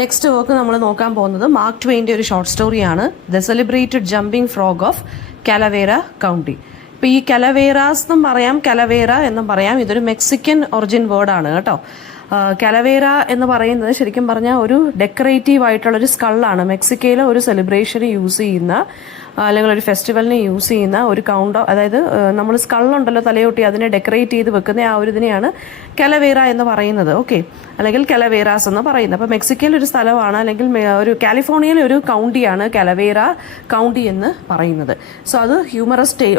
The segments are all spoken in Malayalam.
നെക്സ്റ്റ് വർക്ക് നമ്മൾ നോക്കാൻ പോകുന്നത് മാർക്ക് ട്വെയിൻ്റെ ഒരു ഷോർട്ട് സ്റ്റോറിയാണ് the celebrated jumping frog of Calaveras county. ഇപ്പോൾ ഈ കലവേറാസ് എന്നും പറയാം, കലവേര എന്നും പറയാം. ഇതൊരു മെക്സിക്കൻ ഒറിജിൻ വേർഡാണ് കേട്ടോ. കലവേര എന്ന് പറയുന്നത് ശരിക്കും പറഞ്ഞാൽ ഒരു ഡെക്കറേറ്റീവ് ആയിട്ടുള്ളൊരു സ്കള്ളാണ്. മെക്സിക്കോയിലെ ഒരു സെലിബ്രേഷന് യൂസ് ചെയ്യുന്ന അല്ലെങ്കിൽ ഒരു ഫെസ്റ്റിവലിന് യൂസ് ചെയ്യുന്ന ഒരു അതായത് നമ്മൾ സ്കള്ളുണ്ടല്ലോ തലയൊട്ടി, അതിനെ ഡെക്കറേറ്റ് ചെയ്ത് വെക്കുന്ന ആ ഒരു ഇതിനെയാണ് കലവേര എന്ന് പറയുന്നത്. ഓക്കെ, അല്ലെങ്കിൽ കലവേറാസ് എന്ന് പറയുന്നത്. അപ്പോൾ മെക്സിക്കോയിൽ ഒരു സ്ഥലമാണ്, അല്ലെങ്കിൽ ഒരു കാലിഫോർണിയയിലെ ഒരു കൗണ്ടിയാണ് കലവേര കൗണ്ടി എന്ന് പറയുന്നത്. സോ അത്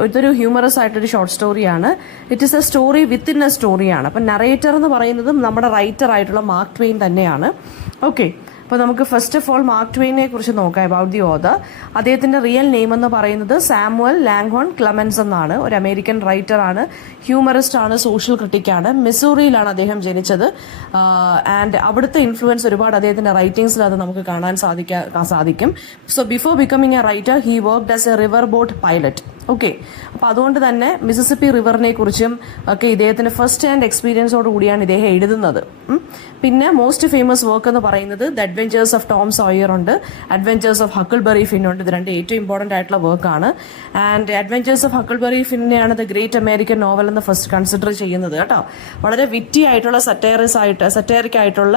ഇതൊരു ഹ്യൂമറസ് ആയിട്ടൊരു ഷോർട്ട് സ്റ്റോറിയാണ്. It is a story within a സ്റ്റോറിയാണ്. അപ്പം നറേറ്റർ എന്ന് പറയുന്നത് നമ്മുടെ റൈറ്റർ ആയിട്ടുള്ള മാർക്ക് ട്വെയിൻ തന്നെയാണ്. ഓക്കെ, അപ്പോൾ നമുക്ക് ഫസ്റ്റ് ഓഫ് ഓൾ മാർക്ക് ട്വെയിനെ കുറിച്ച് നോക്കാം. About the author. അദ്ദേഹത്തിന്റെ റിയൽ നെയിം എന്ന് പറയുന്നത് സാമുവൽ ലാംഗ്ഹോൺ ക്ലെമൻസ് എന്നാണ്. ഒരു അമേരിക്കൻ റൈറ്റർ ആണ്, ഹ്യൂമറിസ്റ്റ് ആണ്, സോഷ്യൽ ക്രിട്ടിക്കാണ്. മിസൂറിയിലാണ് അദ്ദേഹം ജനിച്ചത്. ആൻഡ് അവിടുത്തെ ഇൻഫ്ലുവൻസ് ഒരുപാട് അദ്ദേഹത്തിന്റെ റൈറ്റിംഗ്സിൽ അത് നമുക്ക് കാണാൻ സാധിക്കും. So before becoming A writer he worked as A river boat pilot. Okay, അപ്പോൾ അതുകൊണ്ട് തന്നെ മിസിസിപ്പി റിവറിനെ കുറിച്ചും ഒക്കെ ഇദ്ദേഹത്തിന്റെ ഫസ്റ്റ് ഹാൻഡ് എക്സ്പീരിയൻസോട് കൂടിയാണ് ഇദ്ദേഹം എഴുതുന്നത്. പിന്നെ മോസ്റ്റ് ഫേമസ് വർക്ക് എന്ന് പറയുന്നത് the adventures of Tom Sawyer ഉണ്ട്, അഡ്വെഞ്ചേഴ്സ് ഓഫ് ഹക്കിൾബറി ഫിൻ ഉണ്ട്. ഇത് രണ്ട് ഏറ്റവും ഇമ്പോർട്ടൻ്റ് ആയിട്ടുള്ള വർക്കാണ്. ആൻഡ് അഡ്വെഞ്ചേഴ്സ് ഓഫ് ഹക്കിൾബറി ഫിന്നെയാണ് ദ ഗ്രേറ്റ് അമേരിക്കൻ നോവൽ എന്ന് ഫസ്റ്റ് കൺസിഡർ ചെയ്യുന്നത് കേട്ടോ. വളരെ വിറ്റി ആയിട്ടുള്ള സറ്റയറിക് ആയിട്ടുള്ള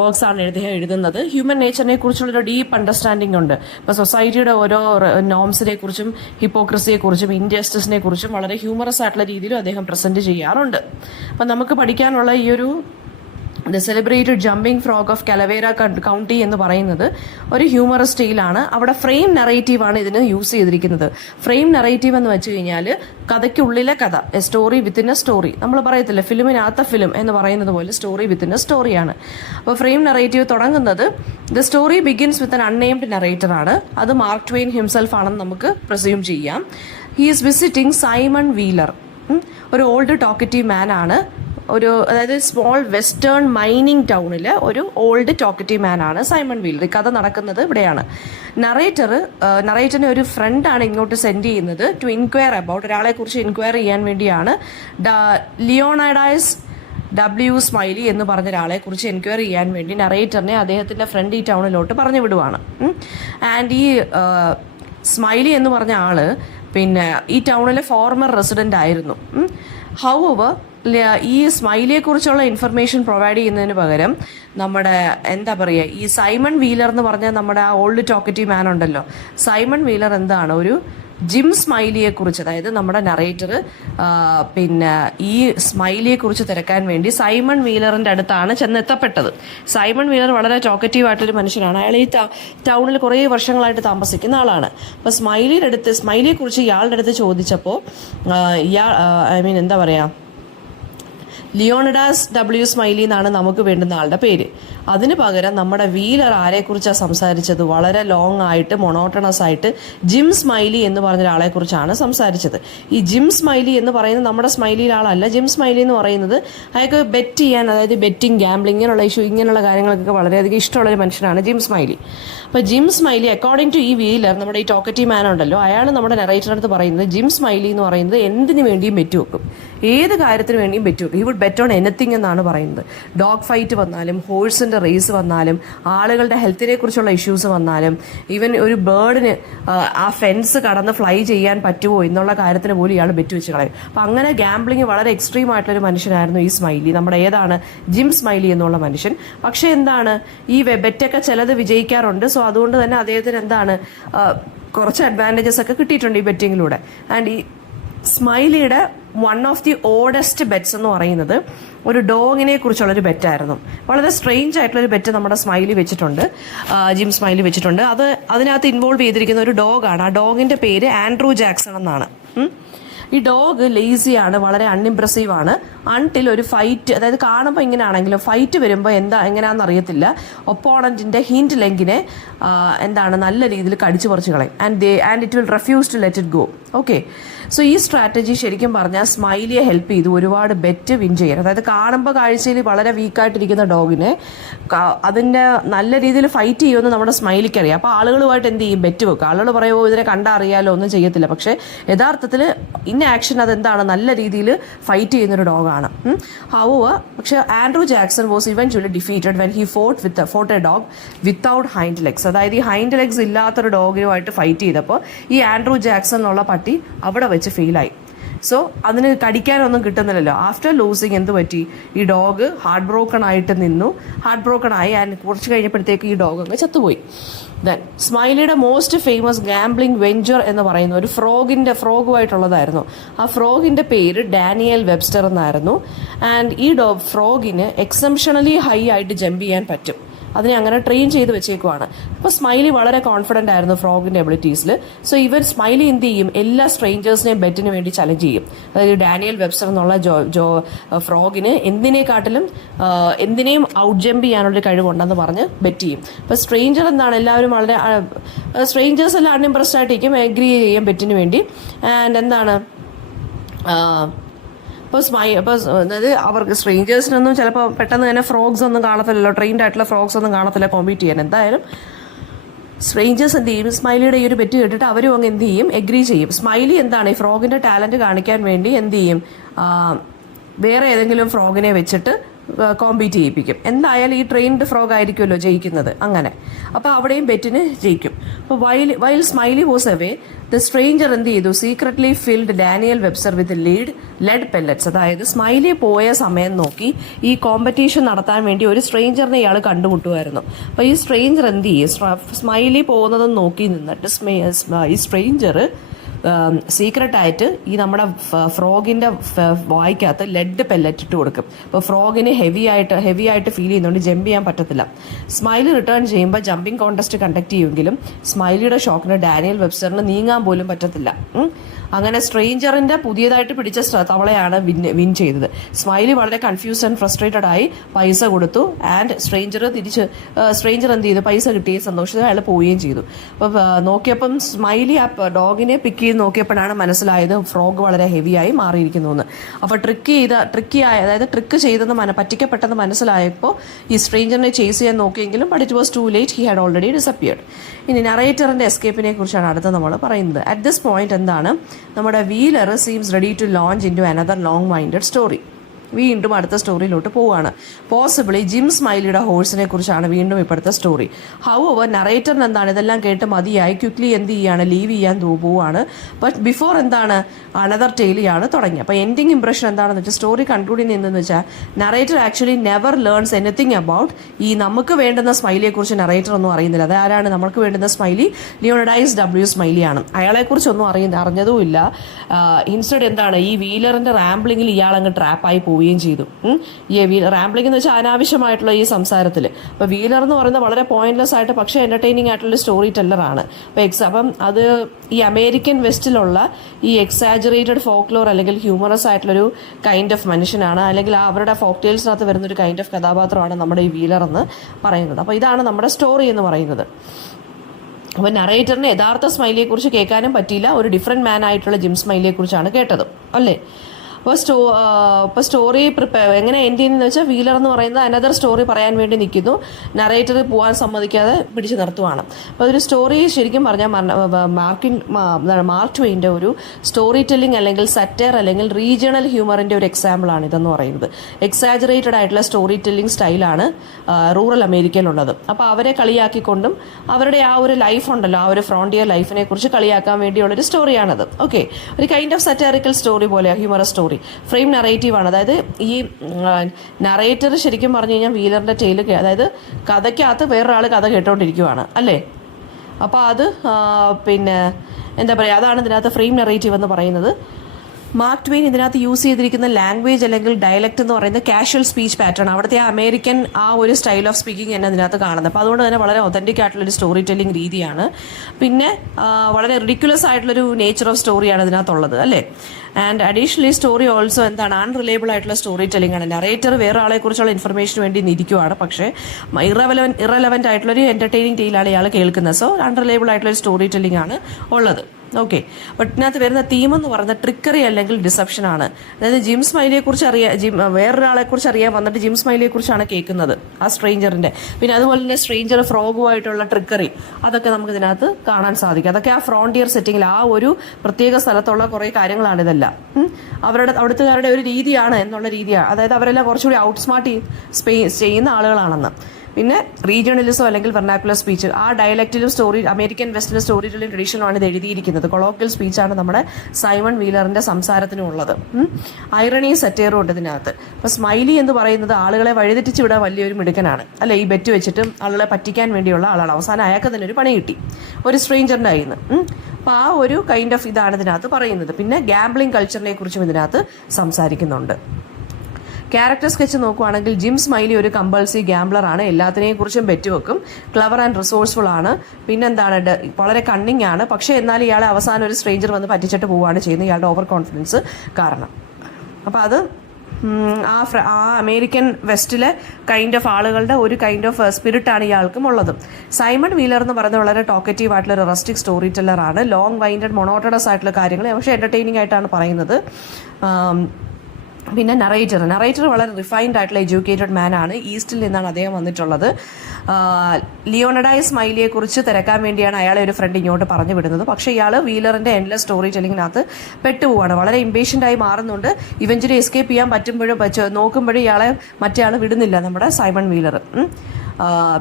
വർക്ക്സ് ആണ് ഇദ്ദേഹം എഴുതുന്നത്. ഹ്യൂമൻ നേച്ചറിനെ കുറിച്ചുള്ളൊരു ഡീപ്പ് അണ്ടർസ്റ്റാൻഡിംഗ് ഉണ്ട്. ഇപ്പോൾ സൊസൈറ്റിയുടെ ഓരോ നോംസിനെ കുറിച്ചും ഹിപ്പോക്രസിയെ കുറിച്ചും ഇൻജസ്റ്റിസിനെ കുറിച്ചും വളരെ ഹ്യൂമറസ് ആയിട്ടുള്ള രീതിയിലും അദ്ദേഹം പ്രസന്റ് ചെയ്യാറുണ്ട്. അപ്പം നമുക്ക് പഠിക്കാനുള്ള ഈ ഒരു the celebrated jumping frog of Calaveras county എന്ന് പറയുന്നത് ഒരു ഹ്യൂമറസ് സ്റ്റൈലാണ്. അവിടെ ഫ്രെയിം നറേറ്റീവാണ് ഇതിന് യൂസ് ചെയ്തിരിക്കുന്നത്. ഫ്രെയിം നറേറ്റീവ് എന്ന് വെച്ച് കഴിഞ്ഞാൽ കഥയ്ക്കുള്ളിലെ കഥ, A story within A story. നമ്മൾ പറയത്തില്ല ഫിലിമിനകത്ത ഫിലിം എന്ന് പറയുന്നത് പോലെ സ്റ്റോറി വിത്തിൻ എ സ്റ്റോറിയാണ്. അപ്പോൾ ഫ്രെയിം നറേറ്റീവ് തുടങ്ങുന്നത് the story begins with an unnamed narrator ആണ്. അത് മാർക്ക് ട്വെയിൻ ഹിംസെൽഫ് ആണെന്ന് നമുക്ക് പ്രിസ്യൂം ചെയ്യാം. He is visiting Simon Wheeler. ഒരു ഓൾഡ് ടോക്കറ്റീവ് മാൻ ആണ്. അതായത് സ്മോൾ വെസ്റ്റേൺ മൈനിങ് ടൗണിൽ ഒരു ഓൾഡ് ടോക്കറ്റീവ് മാൻ ആണ് സൈമൺ വീലർ. കഥ നടക്കുന്നത് ഇവിടെയാണ്. നറേറ്ററിനെ ഒരു ഫ്രണ്ടാണ് ഇങ്ങോട്ട് സെൻഡ് ചെയ്യുന്നത് ടു ഇൻക്വയർ അബൌട്ട്, ഒരാളെ കുറിച്ച് ഇൻക്വയർ ചെയ്യാൻ വേണ്ടിയാണ്. ലിയോണൈഡസ് W. സ്മൈലി എന്ന് പറഞ്ഞ ഒരാളെ കുറിച്ച് എൻക്വയറി ചെയ്യാൻ വേണ്ടി നറേറ്ററിനെ അദ്ദേഹത്തിന്റെ ഫ്രണ്ട് ഈ ടൗണിലോട്ട് പറഞ്ഞു വിടുവാണ്. ആൻഡ് ഈ സ്മൈലി എന്ന് പറഞ്ഞ ആള് പിന്നെ ഈ ടൗണിലെ ഫോർമർ റെസിഡന്റ് ആയിരുന്നു. ഹൗവർ ഈ സ്മൈലിയെ കുറിച്ചുള്ള ഇൻഫർമേഷൻ പ്രൊവൈഡ് ചെയ്യുന്നതിന് പകരം നമ്മുടെ എന്താ പറയുക, ഈ സൈമൺ വീലർ എന്ന് പറഞ്ഞ നമ്മുടെ ആ ഓൾഡ് ടോക്കറ്റീവ് മാൻ ഉണ്ടല്ലോ, സൈമൺ വീലർ എന്താണ് ഒരു ജിം സ്മൈലിയെ കുറിച്ച്, അതായത് നമ്മുടെ നറേറ്റർ പിന്നെ ഈ സ്മൈലിയെ കുറിച്ച് തിരക്കാൻ വേണ്ടി സൈമൺ വീലറിന്റെ അടുത്താണ് ചെന്നെത്തപ്പെട്ടത്. സൈമൺ വീലർ വളരെ ടോക്കറ്റീവ് ആയിട്ടൊരു മനുഷ്യനാണ്. അയാൾ ഈ ടൗണിൽ കുറേ വർഷങ്ങളായിട്ട് താമസിക്കുന്ന ആളാണ്. അപ്പോൾ സ്മൈലിയെ കുറിച്ച് ഇയാളുടെ അടുത്ത് ചോദിച്ചപ്പോൾ എന്താ പറയാ, ലിയോണിഡാസ് W. സ്മൈലി എന്നാണ് നമുക്ക് വേണ്ടുന്ന ആളുടെ പേര്. അതിന് പകരം നമ്മുടെ വീലർ ആരെക്കുറിച്ചാണ് സംസാരിച്ചത്, വളരെ ലോങ് ആയിട്ട് മൊണോട്ടണസ് ആയിട്ട് ജിം സ്മൈലി എന്ന് പറഞ്ഞ ഒരാളെ കുറിച്ചാണ് സംസാരിച്ചത്. ഈ ജിം സ്മൈലി എന്ന് പറയുന്നത് നമ്മുടെ സ്മൈലിയിൽ ആളല്ല. ജിം സ്മൈലി എന്ന് പറയുന്നത് അയാൾക്ക് ബെറ്റ് ചെയ്യാൻ, അതായത് ബെറ്റിംഗ്, ഗാംബ്ലിംഗ്, ഇങ്ങനെയുള്ള കാര്യങ്ങൾക്കൊക്കെ വളരെയധികം ഇഷ്ടമുള്ളൊരു മനുഷ്യനാണ് ജിം സ്മൈലി. അപ്പോൾ ജിം സ്മൈലി അക്കോർഡിംഗ് ടു ഈ വീലർ, നമ്മുടെ ഈ ടോക്കറ്റീവ് മാൻ ഉണ്ടല്ലോ, അയാൾ നമ്മുടെ നറേറ്ററിന്റെ അടുത്ത് പറയുന്നത് ജിം സ്മൈലി എന്ന് പറയുന്നത് എന്തിനു വേണ്ടിയും ബെറ്റ് വെക്കും, ഏത് കാര്യത്തിന് വേണ്ടിയും ബെറ്റ് വെക്കും. He would bet on anything എന്നാണ് പറയുന്നത്. ഡോഗ് ഫൈറ്റ് വന്നാലും, ഹോഴ്സിന്റെ റേസ് വന്നാലും, ആളുകളുടെ ഹെൽത്തിനെ കുറിച്ചുള്ള ഇഷ്യൂസ് വന്നാലും, ഈവൻ ഒരു ബേർഡിന് ആ ഫെൻസ് കടന്ന് ഫ്ലൈ ചെയ്യാൻ പറ്റുമോ എന്നുള്ള കാര്യത്തിന് പോലും ഇയാൾ ബെറ്റ് വെച്ച് കളയും. അപ്പം അങ്ങനെ ഗാംബ്ലിങ് വളരെ എക്സ്ട്രീം ആയിട്ടൊരു മനുഷ്യനായിരുന്നു ഈ സ്മൈലി, നമ്മുടെ ഏതാണ് ജിം സ്മൈലി എന്നുള്ള മനുഷ്യൻ. പക്ഷെ എന്താണ്, ഈ ബെറ്റൊക്കെ ചിലത് വിജയിക്കാറുണ്ട്. സോ അതുകൊണ്ട് തന്നെ അദ്ദേഹത്തിന് എന്താണ് കുറച്ച് അഡ്വാൻറ്റേജസ് ഒക്കെ കിട്ടിയിട്ടുണ്ട് ഈ ബെറ്റിങ്ങിലൂടെ. ആൻഡ് ഈ സ്മൈലിയുടെ വൺ ഓഫ് ദി ഓഡസ്റ്റ് ബെറ്റ്സ് എന്ന് പറയുന്നത് ഒരു ഡോഗിനെ കുറിച്ചുള്ളൊരു ബെറ്റായിരുന്നു. വളരെ സ്ട്രേഞ്ച് ആയിട്ടുള്ളൊരു ബെറ്റ് നമ്മുടെ സ്മൈലി വെച്ചിട്ടുണ്ട്, ജിം സ്മൈലി വെച്ചിട്ടുണ്ട്. അതിനകത്ത് ഇൻവോൾവ് ചെയ്തിരിക്കുന്ന ഒരു ഡോഗാണ്. ആ ഡോഗിന്റെ പേര് ആൻഡ്രൂ ജാക്സൺ എന്നാണ്. ഈ ഡോഗ് ലേസിയാണ്, വളരെ അൺഇംപ്രസീവ് ആണ്. അൺടിൽ ഒരു ഫൈറ്റ്, അതായത് കാണുമ്പോൾ ഇങ്ങനെയാണെങ്കിലും ഫൈറ്റ് വരുമ്പോൾ എങ്ങനെയാണെന്ന് അറിയത്തില്ല, ഒപ്പോണന്റിന്റെ ഹിൻഡ് ലെങ്കിനെ നല്ല രീതിയിൽ കടിച്ചു പറിച്ച് കളയും. And it will refuse to let it go. Okay, so ഈ സ്ട്രാറ്റജി ശരിക്കും പറഞ്ഞാൽ സ്മൈലിയെ ഹെൽപ്പ് ചെയ്തു ഒരുപാട് ബെറ്റ് വിൻ ചെയ്യാൻ. അതായത് കാണുമ്പോൾ കാഴ്ചയിൽ വളരെ വീക്കായിട്ടിരിക്കുന്ന ഡോഗിനെ അതിൻ്റെ നല്ല രീതിയിൽ ഫൈറ്റ് ചെയ്യുമെന്ന് നമ്മുടെ സ്മൈലിക്ക് അറിയാം. അപ്പോൾ ആളുകളുമായിട്ട് എന്ത് ചെയ്യും, ബെറ്റ് വെക്കും. ആളുകൾ പറയുമോ ഇതിനെ കണ്ടറിയാലോ, ഒന്നും ചെയ്യത്തില്ല. പക്ഷേ യഥാർത്ഥത്തിൽ ഇൻ ആക്ഷൻ അതെന്താണ്, നല്ല രീതിയിൽ ഫൈറ്റ് ചെയ്യുന്നൊരു ഡോഗാണ്. പക്ഷേ Andrew Jackson was eventually defeated when he fought A dog without hind legs. അതായത് ഈ ഹൈൻഡ് ലെഗ്സ് ഇല്ലാത്തൊരു ഡോഗിനുമായിട്ട് ഫൈറ്റ് ചെയ്തപ്പോൾ ഈ ആൻഡ്രൂ ജാക്സൺ എന്നുള്ള പട്ടി അവിടെ വെച്ച് ഫെയിലായി. സോ അതിന് കടിക്കാനൊന്നും കിട്ടുന്നില്ലല്ലോ. ആഫ്റ്റർ ലൂസിങ് എന്ത് പറ്റി, ഈ ഡോഗ് ഹാർട്ട് ബ്രോക്കൺ ആയിട്ട് നിന്നു. ഹാർട്ട് ബ്രോക്കൺ ആയി ആൻഡ് കുറച്ച് കഴിഞ്ഞപ്പോഴത്തേക്ക് ഈ ഡോഗ് അങ്ങ് ചത്തുപോയി. ദെൻ സ്മൈലിയുടെ മോസ്റ്റ് ഫേമസ് ഗാംബ്ലിംഗ് വെഞ്ചർ എന്ന് പറയുന്ന ഒരു ഫ്രോഗുമായിട്ടുള്ളതായിരുന്നു. ആ ഫ്രോഗിൻ്റെ പേര് ഡാനിയൽ വെബ്സ്റ്റർ എന്നായിരുന്നു. ആൻഡ് ഈ ഫ്രോഗിന് എക്സെപ്ഷണലി ഹൈ ആയിട്ട് ജമ്പ് ചെയ്യാൻ പറ്റും. അതിനെ അങ്ങനെ ട്രെയിൻ ചെയ്ത് വെച്ചേക്കുവാണ്. അപ്പോൾ സ്മൈലി വളരെ കോൺഫിഡൻ്റ് ആയിരുന്നു ഫ്രോഗിൻ്റെ എബിലിറ്റീസിൽ. സോ ഇവൻ സ്മൈലി എന്ത് ചെയ്യും, എല്ലാ സ്ട്രേഞ്ചേഴ്സിനെയും ബെറ്റിന് വേണ്ടി ചലഞ്ച് ചെയ്യും. അതായത് ഡാനിയൽ വെബ്സ്റ്റർ എന്നുള്ള ഫ്രോഗിന് എന്തിനേയും ഔട്ട് ജമ്പ് ചെയ്യാനുള്ളൊരു കഴിവുണ്ടെന്ന് പറഞ്ഞ് ബെറ്റ് ചെയ്യും. അപ്പോൾ സ്ട്രേഞ്ചർ എന്താണ്, എല്ലാവരും വളരെ സ്ട്രേഞ്ചേഴ്സ് എല്ലാം അൺഇംപ്രസ്ഡ് ആയിട്ടിരിക്കും, എഗ്രി ചെയ്യും ബെറ്റിന് വേണ്ടി. ആൻഡ് എന്താണ് അപ്പോൾ അതായത് അവർക്ക് സ്ട്രേഞ്ചേഴ്സിനൊന്നും ചിലപ്പോൾ പെട്ടെന്ന് തന്നെ ഫ്രോഗ്സ് ഒന്നും കാണത്തില്ലല്ലോ, ട്രെയിൻഡ് ആയിട്ടുള്ള ഫ്രോഗ്സ് ഒന്നും കാണത്തില്ല കോമ്പീറ്റ് ചെയ്യാൻ. എന്തായാലും സ്ട്രേഞ്ചേഴ്സ് എന്ത് ചെയ്യും, സ്മൈലിയുടെ ഈ ഒരു ബെറ്റ് കേട്ടിട്ട് അവരും അങ്ങ് എന്ത് ചെയ്യും, എഗ്രി ചെയ്യും. സ്മൈലി എന്താണ് ഈ ഫ്രോഗിൻ്റെ ടാലൻറ്റ് കാണിക്കാൻ വേണ്ടി എന്ത് ചെയ്യും, വേറെ ഏതെങ്കിലും ഫ്രോഗിനെ വെച്ചിട്ട് കോമ്പീറ്റ് ചെയ്യിപ്പിക്കും. എന്തായാലും ഈ ട്രെയിൻഡ് ഫ്രോഗ് ആയിരിക്കുമല്ലോ ജയിക്കുന്നത്, അങ്ങനെ. അപ്പോൾ അവിടെയും ബെറ്റിന് ജയിക്കും. അപ്പോൾ while smiley was away the stranger എന്ത് ചെയ്തു, സീക്രട്ട്ലി ഫിൽഡ് ഡാനിയൽ വെബ്സ്റ്റർ വിത്ത് ലെഡ് പെല്ലറ്റ്സ്. അതായത് സ്മൈലി പോയ സമയം നോക്കി ഈ കോമ്പറ്റീഷൻ നടത്താൻ വേണ്ടി ഒരു സ്ട്രേഞ്ചറിനെ ഇയാൾ കണ്ടുമുട്ടുമായിരുന്നു. അപ്പോൾ ഈ സ്ട്രേഞ്ചർ എന്ത് ചെയ്യും, സ്മൈലി പോകുന്നതും നോക്കി നിന്നിട്ട് ഈ സ്ട്രേഞ്ചർ സീക്രട്ടായിട്ട് ഈ നമ്മുടെ ഫ്രോഗിൻ്റെ വായ്ക്കകത്ത് ലെഡ് പെല്ലറ്റ് ഇട്ട് കൊടുക്കും. അപ്പോൾ ഫ്രോഗിന് ഹെവി ആയിട്ട് ഫീൽ ചെയ്യുന്നതുകൊണ്ട് ജമ്പ് ചെയ്യാൻ പറ്റത്തില്ല. സ്മൈലി റിട്ടേൺ ചെയ്യുമ്പോൾ ജമ്പിങ് കോൺടെസ്റ്റ് കണ്ടക്ട് ചെയ്യുമെങ്കിലും സ്മൈലിയുടെ ഷോക്കിന് ഡാനിയൽ വെബ്സ്റ്ററിന് നീങ്ങാൻ പോലും പറ്റത്തില്ല. അങ്ങനെ സ്ട്രേഞ്ചറിൻ്റെ പുതിയതായിട്ട് പിടിച്ച തവളയാണ് വിൻ ചെയ്തത്. സ്മൈലി വളരെ കൺഫ്യൂസ്ഡ് ആൻഡ് ഫ്രസ്ട്രേറ്റഡ് ആയി പൈസ കൊടുത്തു. ആൻഡ് സ്ട്രേഞ്ചർ എന്ത് ചെയ്തു, പൈസ കിട്ടിയ സന്തോഷത്തിൽ അയാൾ പോവുകയും ചെയ്തു. അപ്പോൾ നോക്കിയപ്പം സ്മൈലി ആ ഡോഗിനെ പിക്ക് ചെയ്ത് നോക്കിയപ്പോഴാണ് മനസ്സിലായത് ഫ്രോഗ് വളരെ ഹെവിയായി മാറിയിരിക്കുന്നു എന്ന്. അപ്പോൾ അതായത് ട്രിക്ക് ചെയ്തെന്ന് പറ്റിക്കപ്പെട്ടെന്ന് മനസ്സിലായപ്പോൾ ഈ സ്ട്രേഞ്ചറിനെ ചേസ് ചെയ്യാൻ നോക്കിയെങ്കിലും but it was too late, he had already disappeared. ഇനി നറേറ്ററിൻ്റെ എസ്കേപ്പിനെ കുറിച്ചാണ് അടുത്ത് നമ്മൾ പറയുന്നത്. അറ്റ് ദിസ് പോയിന്റ് എന്താണ്, നമ്മുടെ wheeler seems ready to launch into another long minded story. വീണ്ടും അടുത്ത സ്റ്റോറിയിലോട്ട് പോവുകയാണ്. പോസിബിളി ജിം സ്മൈലിയുടെ ഹോഴ്സിനെ കുറിച്ചാണ് വീണ്ടും ഇപ്പോഴത്തെ സ്റ്റോറി. ഹൗവർ നറേറ്ററിന് എന്താണ് ഇതെല്ലാം കേട്ട് മതിയായി ക്വിക്ലി എന്ത് ചെയ്യാണ്, ലീവ് ചെയ്യാൻ പോവുകയാണ്. ബട്ട് ബിഫോർ എന്താണ് അനദർ ടെയിലാണ് തുടങ്ങി. അപ്പോൾ എൻഡിങ് ഇംപ്രഷൻ എന്താണെന്ന് വെച്ചാൽ, സ്റ്റോറി കൺക്ലൂഡ് ചെയ്യുന്നതെന്ന് വെച്ചാൽ narrator actually never learns anything about ഈ നമുക്ക് വേണ്ടുന്ന സ്മൈലിയെ കുറിച്ച് നറേറ്റർ ഒന്നും അറിയുന്നില്ല. അതാരാണ് നമുക്ക് വേണ്ടുന്ന സ്മൈലി, ലിയോണഡൈസ് ഡബ്ല്യു സ്മൈലിയാണ്. അയാളെക്കുറിച്ചൊന്നും അറിഞ്ഞതുമില്ല. ഇൻസ്റ്റഡ് എന്താണ് ഈ വീലറിൻ്റെ റാംബ്ലിങ്ങിൽ ഇയാളങ്ങ് ട്രാപ്പായി പോവുകയും ചെയ്തു. ഈ റാംബ്ലിംഗ് എന്ന് വെച്ചാൽ അനാവശ്യമായിട്ടുള്ള ഈ സംസാരത്തിൽ. അപ്പോൾ വീലർ എന്ന് പറയുന്നത് വളരെ പോയിന്റ്ലെസ് ആയിട്ട് പക്ഷേ എൻ്റർടൈനിങ് ആയിട്ടുള്ള സ്റ്റോറി ടെല്ലറാണ്. അപ്പം അത് ഈ അമേരിക്കൻ വെസ്റ്റിലുള്ള ഈ എക്സാജറേറ്റഡ് ഫോക്ലോർ അല്ലെങ്കിൽ ഹ്യൂമറസ് ആയിട്ടുള്ളൊരു കൈൻഡ് ഓഫ് മനുഷ്യനാണ്, അല്ലെങ്കിൽ അവരുടെ ഫോക്ക് ടെയിൽസിനകത്ത് വരുന്നൊരു കൈൻഡ് ഓഫ് കഥാപാത്രമാണ് നമ്മുടെ ഈ വീലർ എന്ന് പറയുന്നത്. അപ്പോൾ ഇതാണ് നമ്മുടെ സ്റ്റോറി എന്ന് പറയുന്നത്. അപ്പോൾ നറേറ്ററിന് യഥാർത്ഥ സ്മൈലിയെക്കുറിച്ച് കേൾക്കാനും പറ്റിയില്ല, ഒരു ഡിഫറെൻറ്റ് മാൻ ആയിട്ടുള്ള ജിം സ്മൈലിയെക്കുറിച്ചാണ് കേട്ടത്, അല്ലേ? അപ്പോൾ സ്റ്റോറി എങ്ങനെ എൻഡ് ചെയ്യുന്നതെന്ന് വെച്ചാൽ, വീലർ എന്ന് പറയുന്നത് അനദർ സ്റ്റോറി പറയാൻ വേണ്ടി നിൽക്കുന്നു, നറേറ്റർ പോകാൻ സമ്മതിക്കാതെ പിടിച്ചു നിർത്തുവാണ്. അപ്പോൾ അതൊരു സ്റ്റോറി ശരിക്കും പറഞ്ഞാൽ മാർക്ക് ട്വെയിൻ്റെ ഒരു സ്റ്റോറി ടെല്ലിംഗ് അല്ലെങ്കിൽ സറ്റയർ അല്ലെങ്കിൽ റീജിയണൽ ഹ്യൂമറിൻ്റെ ഒരു എക്സാമ്പിളാണ് ഇതെന്ന് പറയുന്നത്. എക്സാജറേറ്റഡ് ആയിട്ടുള്ള സ്റ്റോറി ടെല്ലിംഗ് സ്റ്റൈലാണ് റൂറൽ അമേരിക്കയിലുള്ളത്. അപ്പോൾ അവരെ കളിയാക്കിക്കൊണ്ടും അവരുടെ ആ ഒരു ലൈഫ് ഉണ്ടല്ലോ, ആ ഒരു ഫ്രോണ്ടിയർ ലൈഫിനെ കുറിച്ച് കളിയാക്കാൻ വേണ്ടിയുള്ളൊരു സ്റ്റോറിയാണത്. ഓക്കെ, ഒരു കൈൻഡ് ഓഫ് സറ്റാറിക്കൽ സ്റ്റോറി പോലെ, ഹ്യൂമറസ് സ്റ്റോറി. ഫ്രെയിം നറേറ്റീവാണ്. അതായത് ഈ നറേറ്റർ ശരിക്കും പറഞ്ഞു കഴിഞ്ഞാൽ വീലറിൻ്റെ ടെയില്, അതായത് കഥയ്ക്കകത്ത് വേറൊരാൾ കഥ കേട്ടോണ്ടിരിക്കുവാണ്, അല്ലേ? അപ്പോൾ അത് പിന്നെ എന്താ പറയുക, അതാണ് ഇതിനകത്ത് ഫ്രെയിം നറേറ്റീവ് എന്ന് പറയുന്നത്. മാർക്ക് ട്വെയിൻ ഇതിനകത്ത് യൂസ് ചെയ്തിരിക്കുന്ന ലാംഗ്വേജ് അല്ലെങ്കിൽ ഡയലക്റ്റ് എന്ന് പറയുന്നത് കാഷ്വൽ സ്പീച്ച് പാറ്റേൺ, അവിടുത്തെ ആ അമേരിക്കൻ ആ ഒരു സ്റ്റൈൽ ഓഫ് സ്പീക്കിംഗ് തന്നെ ഇതിനകത്ത് കാണുന്നത്. അപ്പോൾ അതുകൊണ്ട് തന്നെ വളരെ ഒതൻറ്റിക് ആയിട്ടുള്ളൊരു സ്റ്റോറി ടെല്ലിംഗ് രീതിയാണ്. പിന്നെ വളരെ റിഡിക്കുലസ് ആയിട്ടുള്ളൊരു നേച്ചർ ഓഫ് സ്റ്റോറിയാണ് ഇതിനകത്തുള്ളത്, അല്ലേ? ആൻഡ് അഡീഷണലി സ്റ്റോറി ഓൾസോ എന്താണ് അൺറിലയബിൾ ആയിട്ടുള്ള സ്റ്റോറി ടെല്ലിംഗ് ആണ്. നറേറ്റർ വേറെ ആളെക്കുറിച്ചുള്ള ഇൻഫർമേഷന് വേണ്ടി ഇരിക്കുവാണ്, പക്ഷേ ഇറലവൻ്റ് ആയിട്ടുള്ളൊരു എൻ്റർടൈനിങ് ടെയിലാണ് ഇയാൾ കേൾക്കുന്നത്. സോ അൺറിലയബിൾ ആയിട്ടുള്ള സ്റ്റോറി ടെല്ലിംഗ് ആണ് ഉള്ളത്. ഓക്കെ. ബട്ട് ഇതിനകത്ത് വരുന്ന തീം എന്ന് പറയുന്നത് ട്രിക്കറി അല്ലെങ്കിൽ ഡിസപ്ഷൻ ആണ്. അതായത് ജിം സ്മൈലിയെ കുറിച്ച് വേറൊരാളെ കുറിച്ച് അറിയാൻ വന്നിട്ട് ജിം സ്മൈലിയെ കുറിച്ചാണ് കേൾക്കുന്നത്, ആ സ്ട്രേഞ്ചറിന്റെ. പിന്നെ അതുപോലെ തന്നെ സ്ട്രേഞ്ചർ ഫ്രോഗുമായിട്ടുള്ള ട്രിക്കറി, അതൊക്കെ നമുക്ക് ഇതിനകത്ത് കാണാൻ സാധിക്കും. അതൊക്കെ ആ ഫ്രോണ്ടിയർ സെറ്റിംഗിൽ ആ ഒരു പ്രത്യേക സ്ഥലത്തുള്ള കുറേ കാര്യങ്ങളാണ് ഇതെല്ലാം. അവിടുത്തുകാരുടെ ഒരു രീതിയാണ് എന്നുള്ള രീതിയാണ്. അതായത് അവരെല്ലാം കുറച്ചുകൂടി ഔട്ട്സ്മാർട്ട് ചെയ്യുന്ന ആളുകളാണെന്ന്. പിന്നെ റീജിയണലിസം അല്ലെങ്കിൽ വെർനാക്കുലർ സ്പീച്ച്, ആ ഡയലക്റ്റിലും അമേരിക്കൻ വെസ്റ്റിലും സ്റ്റോറി ടെല്ലിംഗ് ട്രഡീഷനിലാണ് ഇത് എഴുതിയിരിക്കുന്നത്. കൊളോക്കിയൽ സ്പീച്ചാണ് നമ്മുടെ സൈമൺ വീലറിന്റെ സംസാരത്തിനും ഉള്ളത്. ഐറണിയും സറ്റയറും ഉണ്ട് ഇതിനകത്ത്. അപ്പൊ സ്മൈലി എന്ന് പറയുന്നത് ആളുകളെ വഴിതെറ്റിച്ച് വിടാൻ വലിയൊരു മിടുക്കനാണ് അല്ലെ. ഈ ബെറ്റ് വെച്ചിട്ട് ആളുകളെ പറ്റിക്കാൻ വേണ്ടിയുള്ള ആളാണ്. അവസാനം അയാൾക്ക് തന്നെ ഒരു പണി കിട്ടി, ഒരു സ്ട്രേഞ്ചറിന്റെ കയ്യിൽ നിന്ന്. അപ്പൊ ആ ഒരു കൈൻഡ് ഓഫ് ഇതാണ് ഇതിനകത്ത് പറയുന്നത്. പിന്നെ ഗാംബ്ലിംഗ് കൾച്ചറിനെ കുറിച്ചും ഇതിനകത്ത് സംസാരിക്കുന്നുണ്ട്. ക്യാരക്ടർ സ്കെച്ച് നോക്കുവാണെങ്കിൽ ജിം സ്മൈലി ഒരു കമ്പൾസറി ഗാംബ്ലർ ആണ്. എല്ലാത്തിനെയും കുറിച്ചും ബെറ്റ് വെക്കും. ക്ലവർ ആൻഡ് റിസോഴ്സ്ഫുൾ ആണ്. പിന്നെന്താണ്, വളരെ കണ്ണിങ് ആണ്. പക്ഷേ എന്നാൽ ഇയാളെ അവസാനം ഒരു സ്ട്രേഞ്ചർ വന്ന് പറ്റിച്ചിട്ട് പോവുകയാണ് ചെയ്യുന്നത്, ഇയാളുടെ ഓവർ കോൺഫിഡൻസ് കാരണം. അപ്പോൾ അത് ആ അമേരിക്കൻ വെസ്റ്റിലെ കൈൻഡ് ഓഫ് ആളുകളുടെ ഒരു കൈൻഡ് ഓഫ് സ്പിരിറ്റാണ് ഇയാൾക്കും ഉള്ളത്. സൈമൺ വീലർ എന്ന് പറയുന്നത് വളരെ ടോക്കറ്റീവ് ആയിട്ടുള്ള ഒരു റസ്റ്റിക് സ്റ്റോറി ടെല്ലർ ആണ്. ലോങ് വൈൻഡഡ് മൊണോട്ടണസ് ആയിട്ടുള്ള കാര്യങ്ങൾ പക്ഷേ എൻ്റർടൈനിങ് ആയിട്ടാണ് പറയുന്നത്. പിന്നെ നറേറ്റർ വളരെ റിഫൈൻഡ് ആയിട്ടുള്ള എഡ്യൂക്കേറ്റഡ് മാൻ ആണ്. ഈസ്റ്റിൽ നിന്നാണ് അദ്ദേഹം വന്നിട്ടുള്ളത്. ലിയോണഡൈസ് സ്മൈലിയെ കുറിച്ച് തിരക്കാൻ വേണ്ടിയാണ് അയാളെ ഒരു ഫ്രണ്ട് ഇങ്ങോട്ട് പറഞ്ഞു വിടുന്നത്. പക്ഷേ ഇയാൾ വീലറിന്റെ എൻഡ്ലെസ് സ്റ്റോറി ടെല്ലിങ്ങിനകത്ത് പെട്ടുപോവാണ്. വളരെ ഇംപേഷ്യൻ്റ് ആയി മാറുന്നുണ്ട്. ഇവഞ്ച്വലി എസ്കേപ്പ് ചെയ്യാൻ പറ്റുമ്പോഴും നോക്കുമ്പോഴും ഇയാളെ മറ്റേ ആൾ വിടുന്നില്ല, നമ്മുടെ സൈമൺ വീലർ.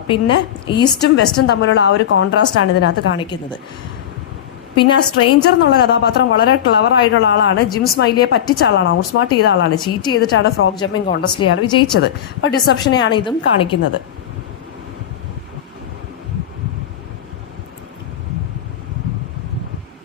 പിന്നെ ഈസ്റ്റും വെസ്റ്റും തമ്മിലുള്ള ആ ഒരു കോൺട്രാസ്റ്റ് ആണ് ഇതിനകത്ത് കാണിക്കുന്നത്. പിന്നെ ആ സ്ട്രേഞ്ചർ എന്നുള്ള കഥാപാത്രം വളരെ ക്ലവർ ആയിട്ടുള്ള ആളാണ്. ജിം സ്മൈലിയെ പറ്റിച്ച ആളാണ്, ഔട്ട്സ്മാർട്ട് ചെയ്ത ആളാണ്. ചീറ്റ് ചെയ്തിട്ടാണ് ഫ്രോഗ് ജമ്പിംഗ് കോൺടെസ്റ്റിൽ ഇയാൾ വിജയിച്ചത്. അപ്പോൾ ഡിസപ്ഷനെയാണ് ഇതും കാണിക്കുന്നത്.